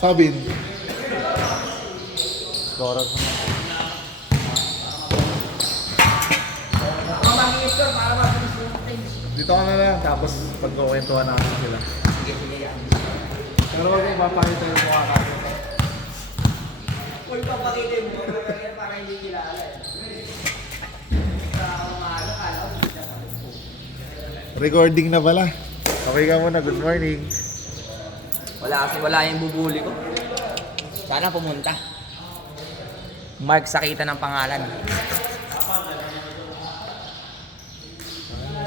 Sabin. Scorer naman. Dito ka na lang, tapos pagkukwentuhan natin sila. Sige, sige yan. Pero huwag mong papakita yung mukha natin. Uy, papakita yung mga yan para hindi kilala eh. Recording na pala. Okay ka muna, good morning. Wala yung bubuli ko. Sana pumunta. Mark Sakita ng pangalan.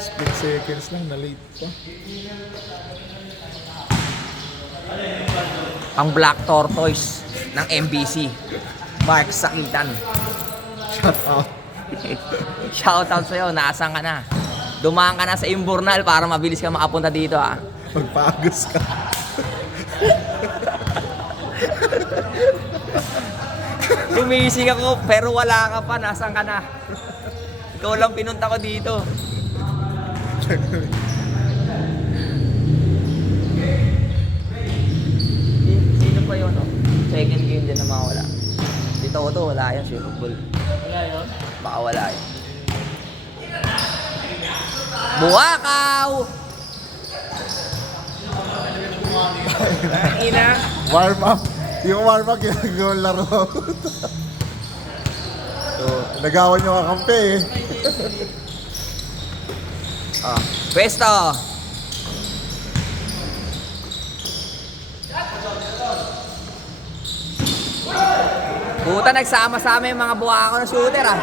Split seconds lang, na-late pa. Ang Black Tortoise ng MBC. Mark Sakitan. Shut up. Shoutout sa'yo, naasan ka na? Dumaan ka na sa Imburnal para mabilis ka makapunta dito ha. Magpagos ka. Gumising ako pero wala ka pa, nasan ka na? Ikaw lang pinunta ko dito. Sino pa yun? Oh? Second game din na mawala. Dito ko to, wala yan, Super Bowl. Wala yun? Baka wala yun. Buwakaw! Ina. Warm up. Yung warm up, ginagawa laro. So, nagawan yung kakampi eh. Oh, pwesto! Puta, nagsama-sama yung mga buwakaw na shooter ah.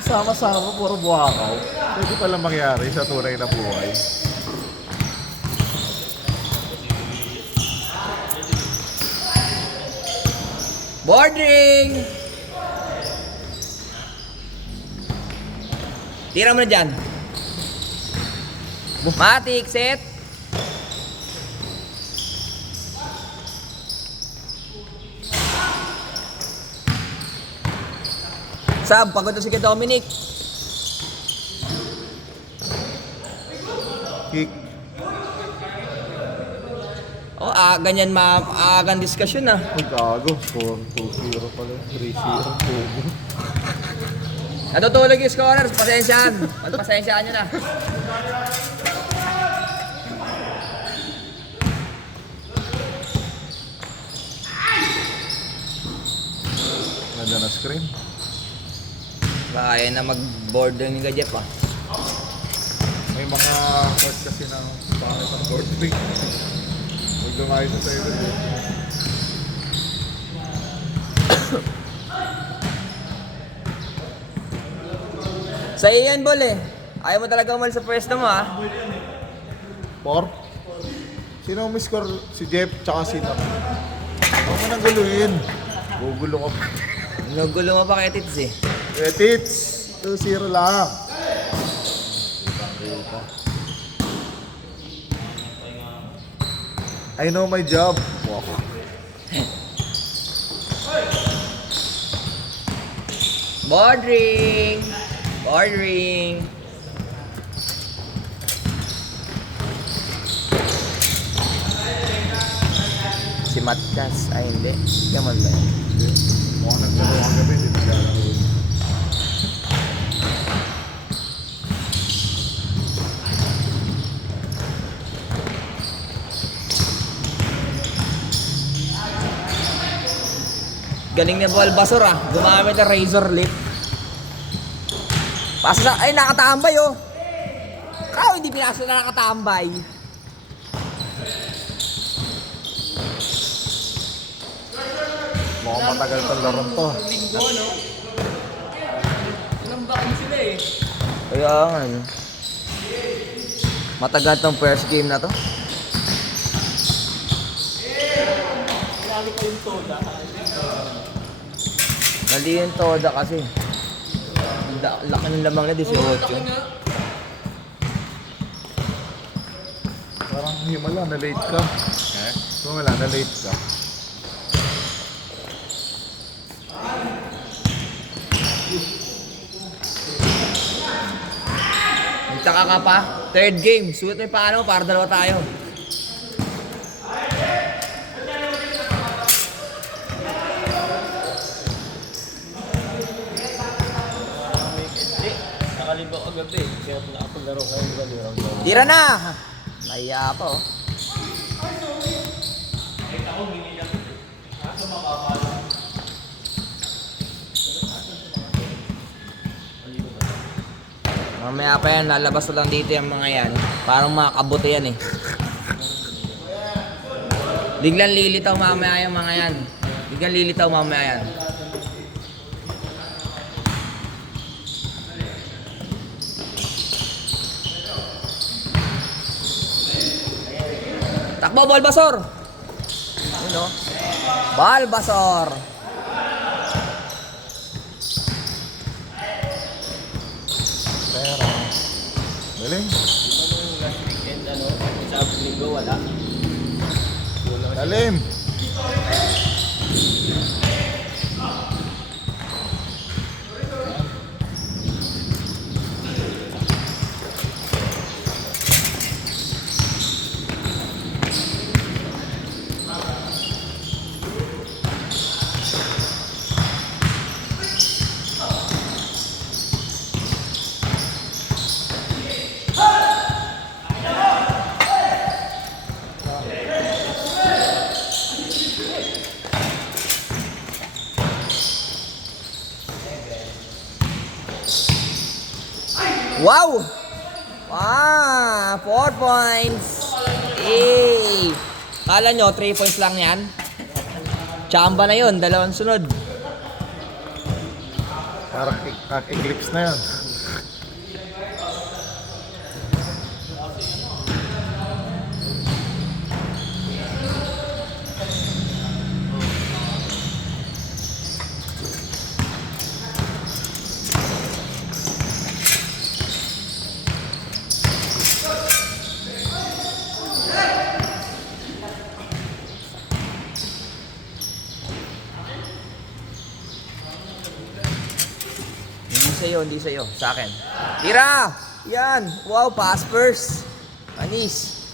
Sama-sama, puro buwakaw. Pwede pala mangyari sa tunay na buhay. Boarding! Tira mo na dyan. Matik, set. Sab, pagod na si Dominic. Kick. Oh, ganyan maagang diskusyon ah. Ang gago. 4-2-0 pala. 3-0. Pogo. Natutulog yung scorers, pasensyaan. Pagpasensyaan nyo na. Ganda na screen. Kaya na mag-board yung gadget pa. May mga court kasi ng pangit ang board ring. Huwag lumayo sa sa'yo doon. Sa iyo yan, Bol eh. Ayaw mo talaga umalis sa pwesto mo ah. 4? Sino ang score? Si Jeff tsaka sino? Huwag mo nang guluhin. Gugulo ka pa. Nagulo mo pa kay Tits eh. Tits! 2-0 lang. I know my job. Wow. Board ring! Board ring! Si Matkas, ay hindi. Gaman ba yun? Mukhang nagdalawa ang gabi. Hindi naglalaro. Galing na Bulbasaur ah. Gumamit ng razor lip. Pasa na, ay nakatambay oh. Ikaw hindi pinasa na nakatambay. Mukhang matagal itong laron to. Linggo no? Ilang bakit sila eh. Kaya nga no. Matagal tong first game na to. Mali yung Toda kasi. Laki ng lamang na 18. Parang himala, na-late ka. Wala, na-late ka. Nagtaka ka pa? Third game. Suot mo yung paano para dalawa tayo. Kaya napaglaro kayo ng gano'n. Tira na! Naiya pa oh. Mamaya pa yan, lalabas na lang dito yung mga yan. Parang mga kabuti yan eh. Biglang lilitaw mamaya yung mga yan. Biglang lilitaw mamaya yan. Takbo, Bulbasaur! Ano? Bulbasaur! Pera. Galing. Last weekend, sa linggo, wala. Galing. Wow! Ah, 4 points. Eh. Kala nyo, 3 points lang yan? Chamba na yun, dalawang sunod. Parang eclipse na yan. Hindi sa'yo. Sa akin. Tira! Yan! Wow, pass first. Anis.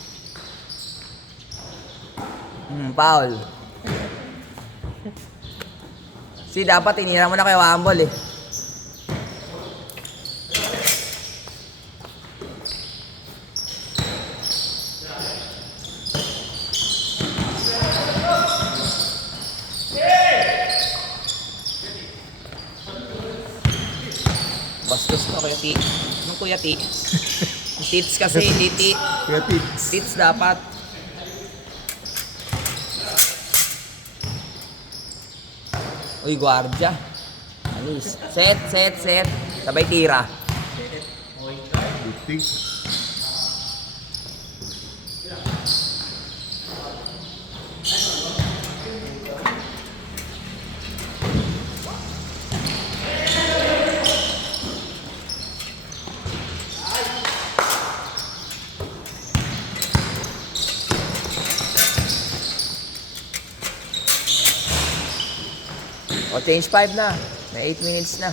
Foul. Dapat tinira mo na kay Wambol eh. Bastos na Kuya T. Anong Kuya T? Tits kasi, hindi T. Kuya Tits. Tits dapat. Uy, guardia. Anis. Set. Sabay tira. Butig. O, change 5 na. May 8 minutes na.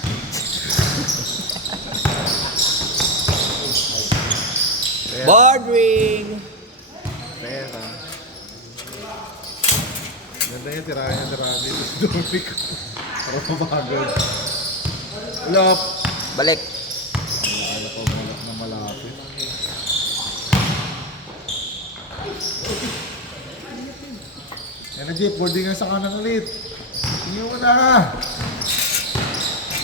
Board ring! Pera. Ganda yung tirahan dito sa Dominic. Para mabagod. Ulap! Balik. Ano ko malap na malapit. Yan na Jeep, boarding nga sa kanan ulit. Tingin mo na!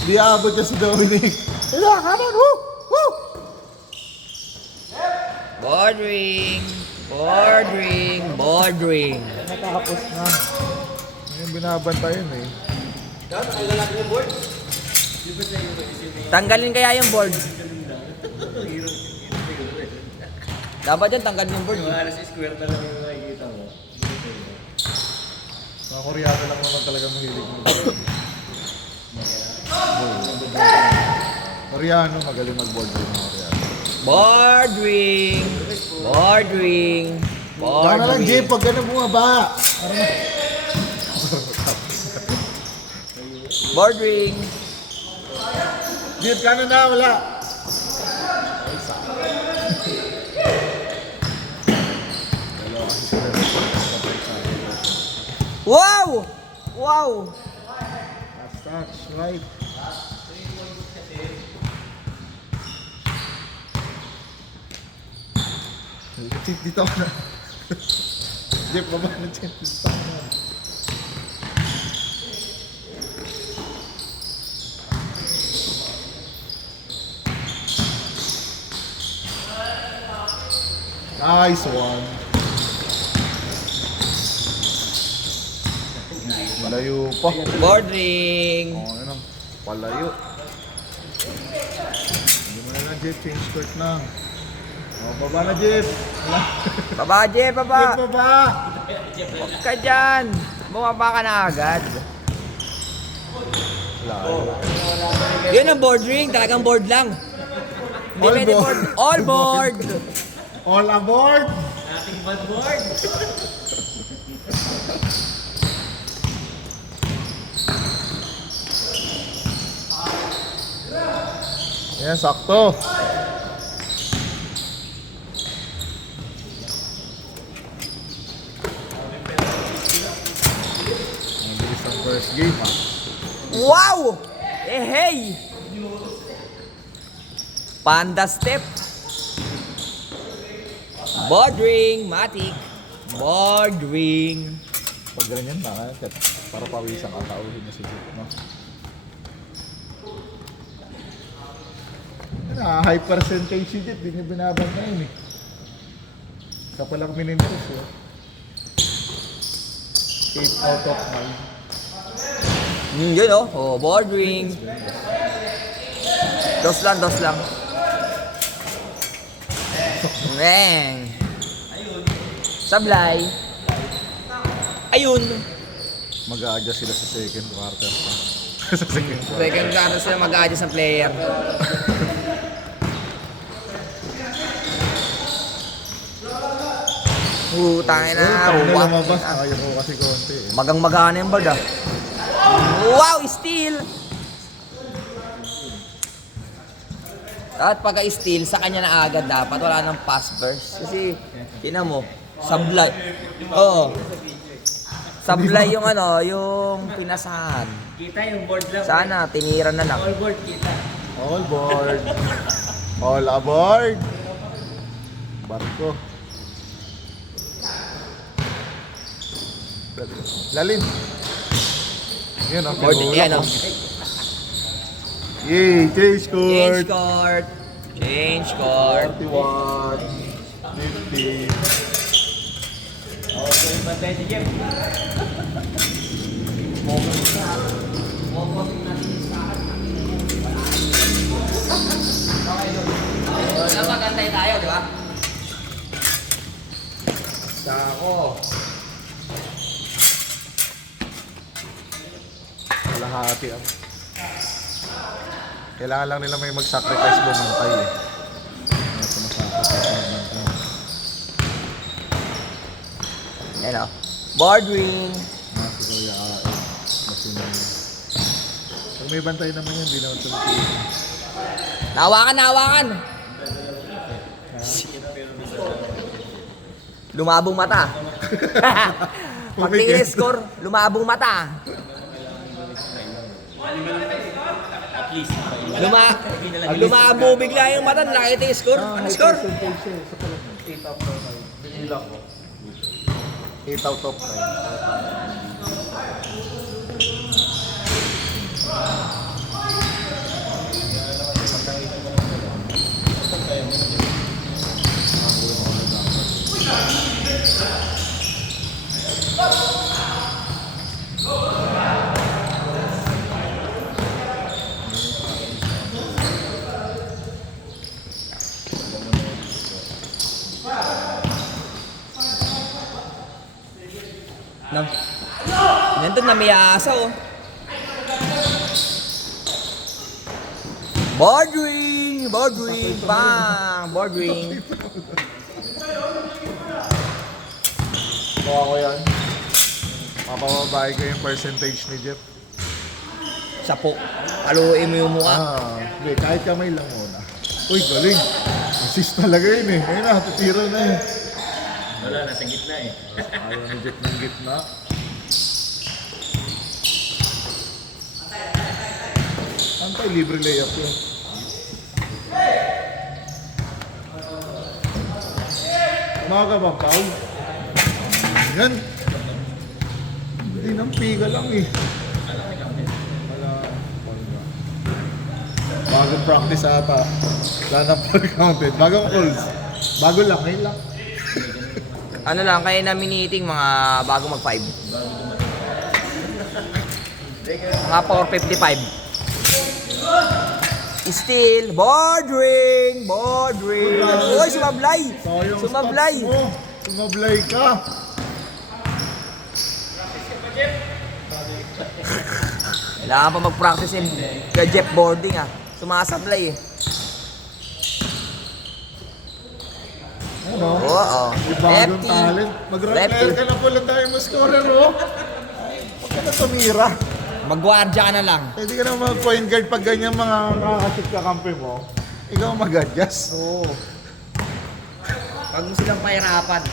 Di abot ka si Dominic. Ila, kanan! Woo! Woo! Board ring! Board ring! Board ring! Natapos na. Ngayon binabantayan eh. Tanggalin kaya yung board. Dapat dyan tanggalin yung board. Wala sa square talaga yung nakikita mo. Mga Koreano lang naman talaga mahilig mo. Koreano, magaling mag-board ring mga Koreano. Board ring! Board ring! Board Saka na lang, ring! Jeep, pag gano'n bumaba. Board ring! Jeep, gano'n na, wala. Wow! Wow! Last touch, right. Jeep, dito ka na. Jeep, baba na Jeep. Dito ka na. Nice one. Palayo pa. Board ring. Oh, ano? Palayo. Hindi mo na lang, Jeep. Change court na. Oh, baba na, Jeep. Baba, Jeff, Jeep, baba. baba. Huwag ka dyan. Bumaba ka na agad. Wala. Yun ang board ring. Talagang board lang. Hindi All pwede board. All board. All aboard. Nothing but board. Ayan, sakto. Ang bilis ng first game, ha? Wow! Eh, hey! Panda step. Board ring, Matic. Board ring. Pag ganyan na, para pawisan ka, tauhin na si Jeep, no? High percentage si Jeep, di niya binabantayan, eh. Sa palang minintos, eh. 8 out of 9. Yun oh. Oh, board ring. Dos lang. Ngeng. Sablay. Ayun. Mag-a-adjust sila sa second quarter. Sa second quarter. Second quarter sila mag-adjust ng player. Tangin na. Tangin na Wow. lumabas. Ayaw ko kasi konti, eh. Magang-magana yung board ah. Wow, steal! At pagka-steal, sa kanya na agad dapat. Wala nang pass burst. Kasi, tinan mo, sablay. Oo. Sablay yung ano, yung pinasahan. Kita yung board lang. Sana, tinira na lang. All board kita. All board. All aboard. Barko. Lalim. Yan ang Board, yan oh. Yay, change Change court. court. Change court. 41. 50. Okay, bantay si Jeff. Magantay tayo, di ba? Sako. Kalahati ang. Kailangan lang nila may mag-sacrifice bumantay, eh. Ano, sumasacrifice bumantay. Yan o. Board ring. Si Kuya Ael. Masinay. Pag may bantay naman yan, di naman tumitigil. Nawakan! Lumabong mata. Pagtingin score, lumabong mata. At least. Lumabo bigla yung mata, nakita yung score. Ano score? 8 out of 9. Nandun na may asa oh. Board ring! Bang! Board ring. Kuha ko yan. Mapapabahay ko yung percentage ni Jeff. Sapo. Haluin mo yung mukha. Hindi, kahit kamay lang muna. Uy, galing. Assist talaga yun, eh. Ayun na, tutira na, eh. Wala, nasa gitna eh. Ayaw ni Jeff ng gitna. Antay, libre layup yun. Umaga ba, Paul? Yan. Hindi nang piga lang eh. Wala. Bagong practice ata. Wala nang full counted. Bagong calls. Bago lang, ngayon lang. Ano lang, kaya namin meeting mga bago mag-5. Mga 4:55. Still, bordering! Bordering! Uy, sumablay! Sayang Sumablay! stats mo. Sumablay ka. Kailangan pa mag-practice yung kay Jeff Boarding ah. Sumasablay eh. Ano? Oo. Ibagong talent. Mag-repair ka na pala tayo mo scorer, oh. Huwag ka na tumira. Magwardya ka na lang. Pwede ka na mag-point guard pag ganyan mga nakakasip ka kampi mo. Ikaw mag-adjust. Oo. Pag mo silang pahirapan.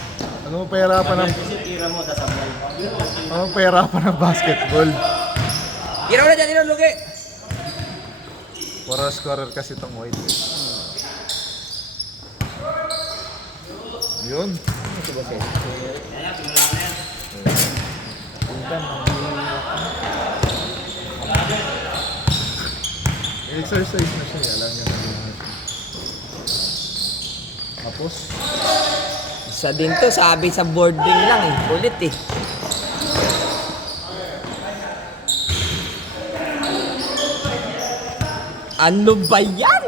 Ano mo pahirapan ng... Kasi tira mo, tasablay. Ano mo pahirapan ng basketball? Tira mo na dyan, Inon, lugi! Para scorer kasi itong white. Yun. Exercise na siya, alam niya na yun. Tapos, Isa din to, sabi sa boarding lang eh. Kulit eh. Ano ba yan?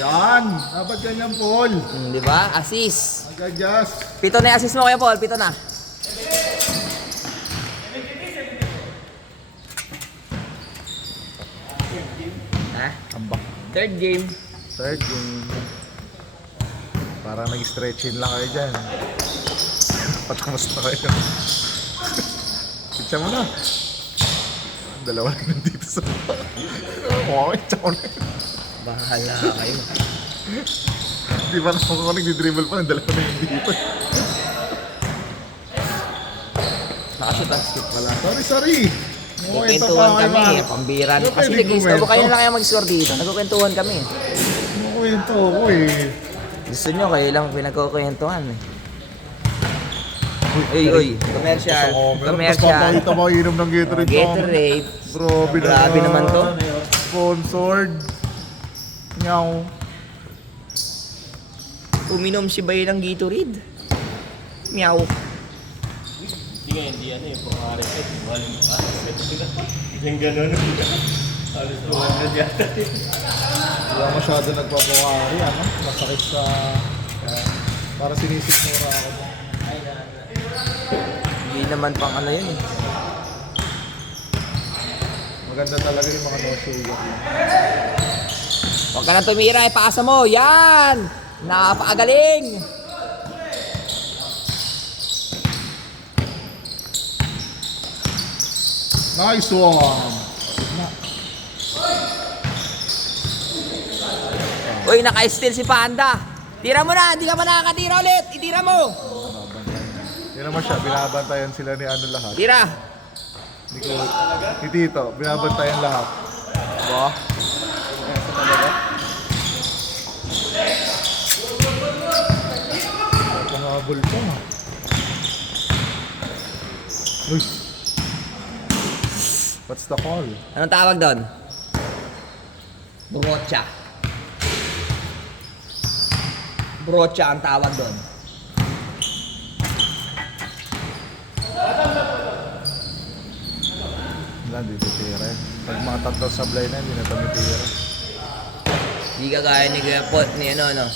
yan! Dapat ganyan, Paul. Di ba? Assist. Mag-adjust. Pito na yung assist mo kaya Paul, pito na. Ha? Ambak. Third game. Third game. Para nag-stretching lang kayo dyan. Patamos na kayo. Pitsa mo na. Dalawa lang nandito sa... Oo, pitsa mo na. Bahala kayo. Di ba naman ako nag-dribble pa ng dalawa na yung dito. Nakashoot basket pala. Sorry. Nagkukwentuhan kami eh. Pambira. Actually guys, bago kayo na lang yung mag-score dito. Nagkukwentuhan kami eh. Kumukwento ako eh. Gusto nyo, kayo lang pinagkukwentuhan eh. Uy, commercial. Tapos Commercial. papakita mo inom ng Gatorade. Gatorade. Grabe naman to. Sponsored. Nyaw. Uminom si Bay ng Gatorade. Meow. Hindi nga, hindi ano yung pang-aris eh. Walang yung gano'n. Halos 200 yata. Wala masyado nagpapawari, ano? Masakit sa... para sinisikmura ako mo. Hindi naman pang ano yun eh. Maganda talaga yung mga no-sugar. Huwag ka na tumira, ipasa mo. Yan! Napakagaling! Nice one! Uy, naka-steal si Panda. Tira mo na, hindi ka pa nakakatira ulit. Itira mo. Hindi naman siya, binabantayan sila ni ano lahat. Tira. Ni Tito, binabantayan lahat. Ba? Pangabol pa. Uy! What's the call? Anong tawag doon? Brocha. Brocha ang tawag doon. Wala, hindi titira eh. Pag mga tatlong sablay na, hindi na tumitira. Hindi ka gaya ni Kuya Pot, ni ano, no?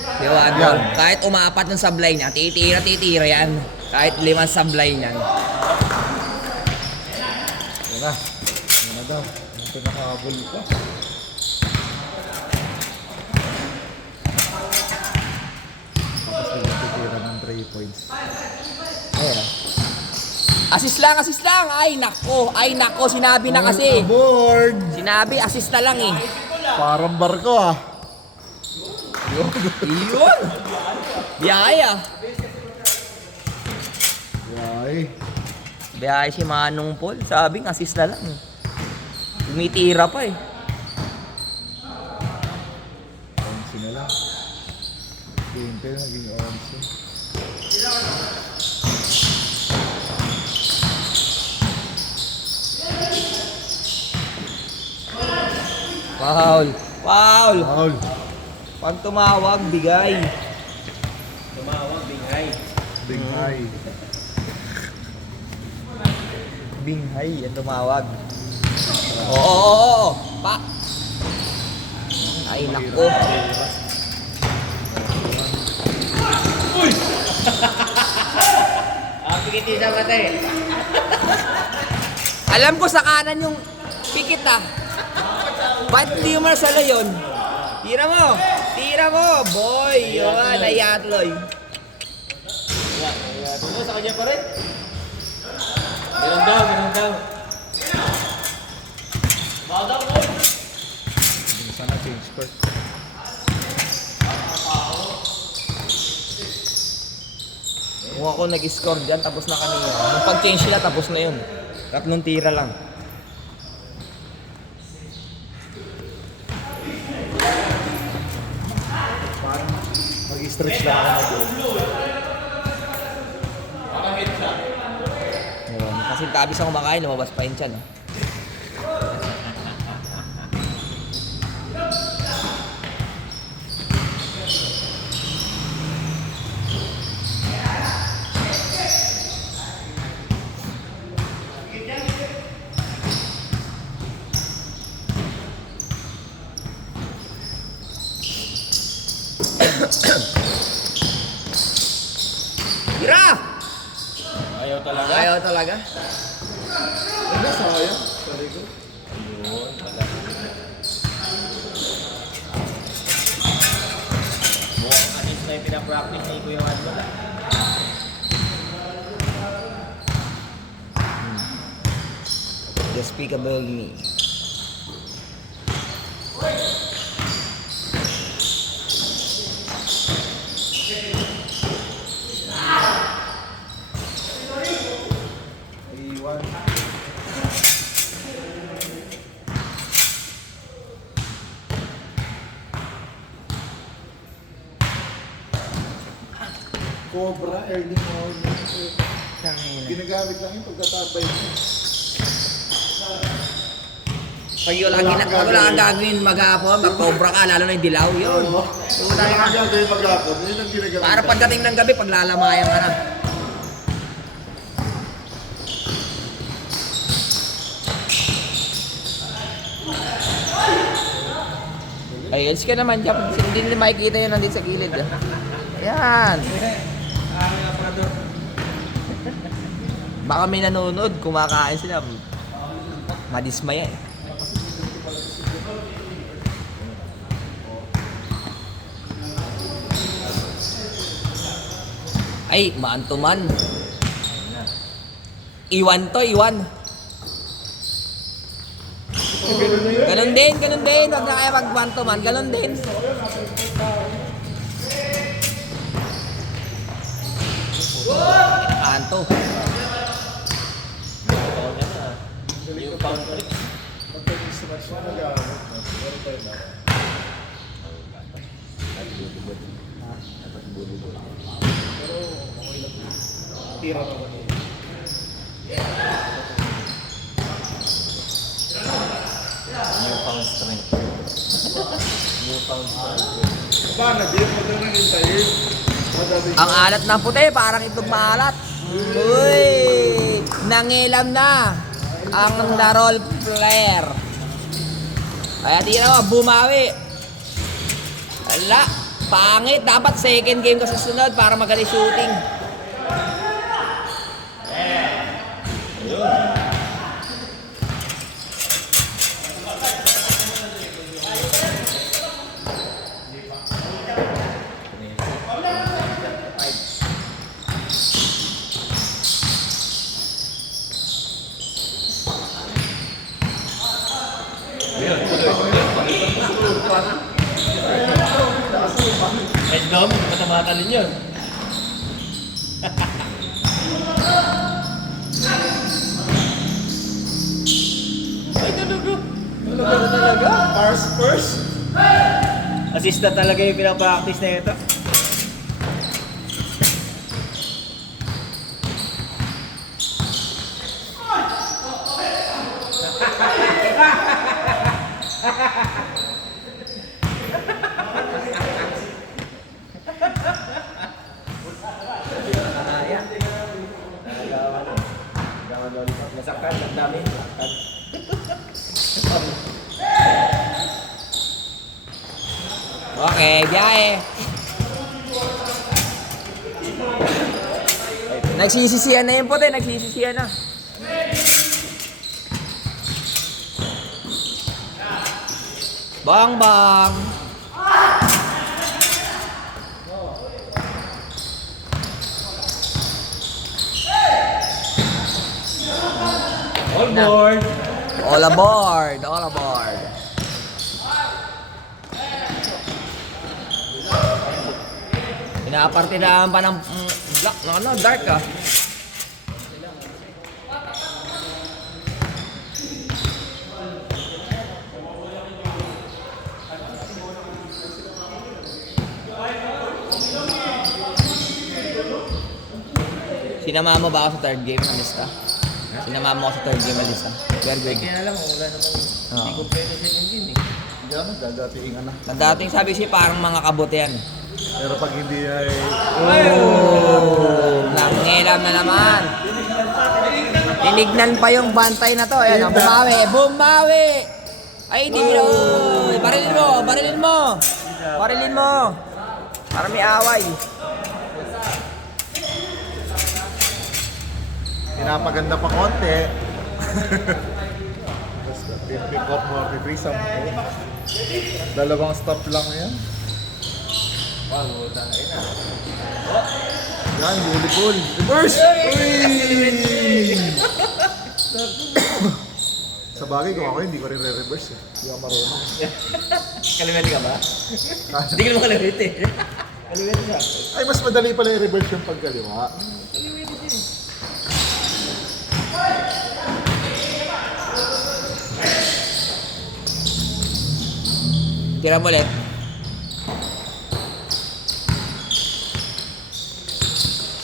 Di ba, ano? Yan. Kahit umapat ng sablay niya, titira yan. Kahit 5 sablay niyan. Yan na. Yan na daw. Ang pinakahabol pa. Tapos hindi titira ng 3 points. Ayan. Assist lang! Ay nako, sinabi na kasi. Aboard! Sinabi, assist na lang eh. Parang barko ah. Yun! Biyaya. Yay. Biyaya si Manong Paul. Sabi, assist na lang. Tumitira pa eh. Fancy na lang. 20 naging 11. Foul! Foul! Foul. Pag tumawag, bigay. Tumawag, bingay. Big high. Binghay, yan tumawag. Oo. Pa! Ay, naku. Pikiti sa mata eh. Alam ko sa kanan yung pikit ah. Ba't hindi mo masala yun? Tira mo! Tira mo! Boy! Yun, ayatloy. Ano, sa kanya pa rin? Ganun daw, ganun daw. Bagal mo! Sana change court. Kung ako nag-score dyan, tapos na kami yun. Nung pag-change sila, tapos na yun. 3 tira lang. Parang mag-stretch lang ako mag-go. Yun. Kasi tabis ako kumakain, lumabas pa yun tiyan. Tira! Ayaw talaga. Ayaw talaga. Ano, sayang? Sorry ko. Yun, wala. Mukhang anis na yung pinapractice ni Kuya Wando. Despicable Me. Iwan. Cobra, early morning. Ginagamit lang yung pagkatabay mo. Pag wala kang gagawin maghapon, mag-cobra ka, lalo na yung dilaw, yun. Wala kang gagawin maghapon. Yun ang ginagamit. Para pagdating ng gabi, paglalamayan ka na. Ay, else ka naman dyan. Hindi nila makikita yun nandito sa gilid. Ayan. Baka may nanonood, kumakain sila. Madismaya eh. Ay, man to man. Iwan to, iwan. Ganun din. Huwag na kaya mag man to man. Ganun din. Kanto. Yung pound trick. Pagka-mismatch mo nagamit. Meron tayo na. Pero okay lang. Tira naman yun. New pound strength. New pound strength. Ba, nag-game mo doon ng hintayin. Ang alat ng puti, parang itlog maalat. Uy! Nangilam na ang role player. Kaya tira mo, bumawi. Wala, pangit. Dapat second game ka sa sunod para magaling shooting. Head dom, matatalin yun. Ay, talaga. Talaga? First? Assist na talaga yung pinapractice na ito. Nasaktan, ang dami. Okay, biyahe. Nagsisisiyan na yung puti, nagsisisiyan na. Bang bang. All board! All aboard, all aboard. Pinapartidaan pa ng black, ano, dark ah. Sinama mo ba ako sa third game, Alista? Sinama mo ako sa third game, Alista? Very good. Kaya lang, wala namang hindi ko pwede second game eh. Hindi ano, dadating na. Ang dating sabi siya parang mga kabutihan. Pero pag hindi ay... Oh, nangilam na naman. Tinignan pa yung bantay na to. Ayan, bumawi, bumawi. Ay, hindi nyo. Barilin mo, barilin mo. Barilin mo. Para may away. Pinapaganda pa konti. Pick up mo, pick sample. Dalawang stop lang yan. Yan, beautiful. Reverse! Uy! Sa bagay, kung ako hindi ko rin re-reverse eh. Hindi ako marunong. Kaliwete ka ba? Hindi ka naman kaliwete eh. Kaliwete ka. Ay, mas madali pala i-reverse yung pagkaliwa. Tira mo ulit.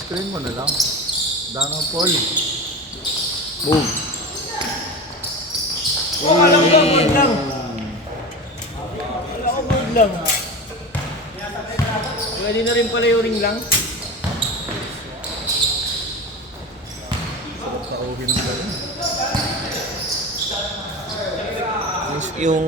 Screen mo na lang. Dangang Paul. Boom. Alam ko, board lang. Alam ko, board lang. Pwede na rin pala yung ring lang. Sarap sa uwi ng galing. Yung...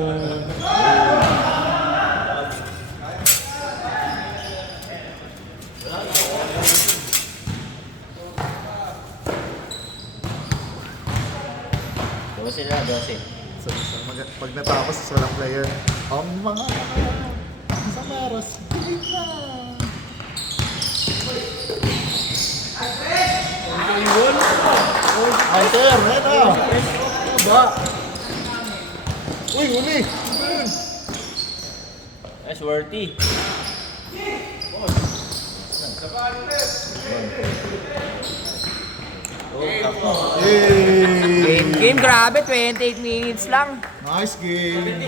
Sila, 12. Pag natapos, walang player. Ang mga sa Maros, pilit na. Alter, eto. Ano ba? Uy, uli. That's worthy. Yay! Game, grabe, 28 minutes lang. Nice game.